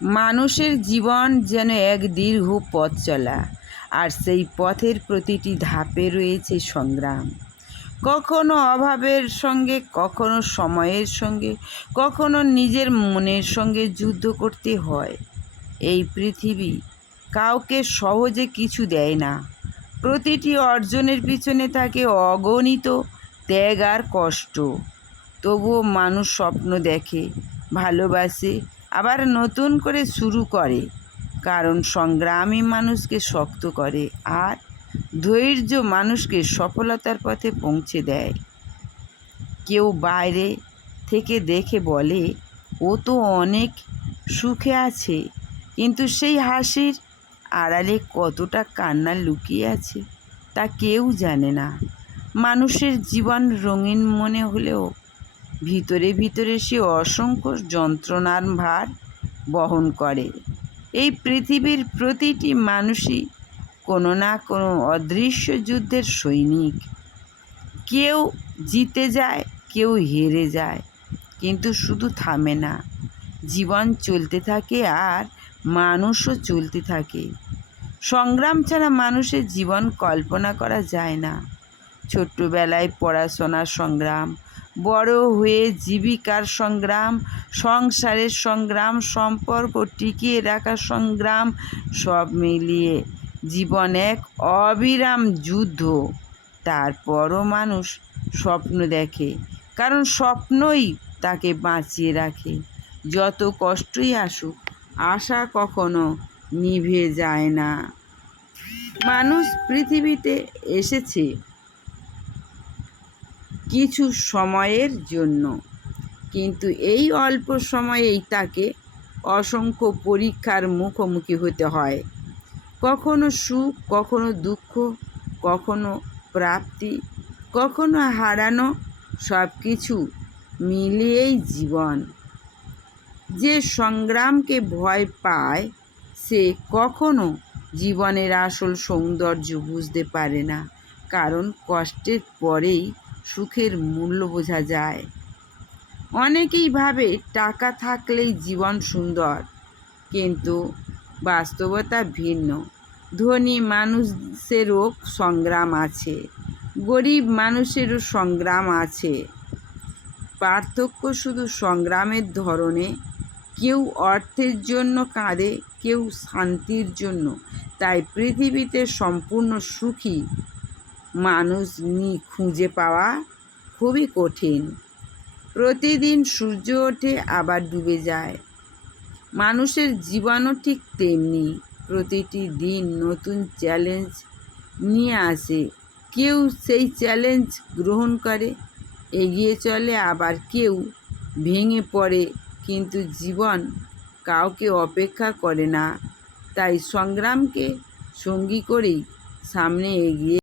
মানুষের জীবন যেন এক দীর্ঘ পথ চলা, আর সেই পথের প্রতিটি ধাপে রয়েছে সংগ্রাম। কখনো অভাবের সঙ্গে, কখনো সময়ের সঙ্গে, কখনো নিজের মনের সঙ্গে যুদ্ধ করতে হয়। এই পৃথিবী কাউকে সহজে কিছু দেয় না। প্রতিটি অর্জনের পিছনে থাকে অগণিত ত্যাগ আর কষ্ট। তবুও মানুষ স্বপ্ন দেখে, ভালোবাসে, আবার নতুন করে শুরু করে। কারণ সংগ্রামী মানুষকে শক্ত করে, আর ধৈর্য মানুষকে সফলতার পথে পৌঁছে দেয়। কেউ বাইরে থেকে দেখে বলে, ও তো অনেক সুখে আছে, কিন্তু সেই হাসির আড়ালে কতটা কান্না লুকিয়ে আছে তা কেউ জানে না। মানুষের জীবন রঙিন মনে হলেও ভিতরে ভিতরে সে অসংখ্য যন্ত্রণার ভার বহন করে। এই পৃথিবীর প্রতিটি মানুষই কোনো না কোনো অদৃশ্য যুদ্ধের সৈনিক। কেউ জিতে যায়, কেউ হেরে যায়, কিন্তু শুধু থামে না। জীবন চলতে থাকে আর মানুষও চলতে থাকে। সংগ্রাম ছাড়া মানুষের জীবন কল্পনা করা যায় না। ছোট্টবেলায় পড়াশোনার সংগ্রাম, বড় হয়ে জীবিকার সংগ্রাম, সংসারের সংগ্রাম, সম্পর্ক টিকিয়ে রাখার সংগ্রাম, সব মিলিয়ে জীবন এক অবিরাম যুদ্ধ। তারপরও মানুষ স্বপ্ন দেখে, কারণ স্বপ্নই তাকে বাঁচিয়ে রাখে। যত কষ্টই আসুক, আশা কখনো নিভে যায় না। মানুষ পৃথিবীতে এসেছে কিছু সময়ের জন্য, কিন্তু এই অল্প সময়েই তাকে অসংখ্য পরীক্ষার মুখোমুখি হতে হয়। কখনো সুখ, কখনো দুঃখ, কখনো প্রাপ্তি, কখনো হারানো, সব কিছু মিলিয়েই জীবন। যে সংগ্রামকে ভয় পায় সে কখনো জীবনের আসল সৌন্দর্য বুঝতে পারে না, কারণ কষ্টের পরেই সুখের মূল্য বোঝা যায়। অনেকেই ভাবে টাকা থাকলেই জীবন সুন্দর, কিন্তু বাস্তবতা ভিন্ন। ধনী মানুষেরও সংগ্রাম আছে, গরিব মানুষেরও সংগ্রাম আছে। পার্থক্য শুধু সংগ্রামের ধরনে। কেউ অর্থের জন্য কাঁদে, কেউ শান্তির জন্য। তাই পৃথিবীতে সম্পূর্ণ সুখী মানুষ খুঁজে পাওয়া খুবই কঠিন। প্রতিদিন সূর্য ওঠে আবার ডুবে যায়। মানুষের জীবনও ঠিক তেমনি। প্রতিটি দিন নতুন চ্যালেঞ্জ নিয়ে আসে। কেউ সেই চ্যালেঞ্জ গ্রহণ করে, এগিয়ে চলে, আবার কেউ ভেঙে পড়ে। কিন্তু জীবন কাউকে অপেক্ষা করে না, তাই সংগ্রামকে সঙ্গী করেই সামনে এগিয়ে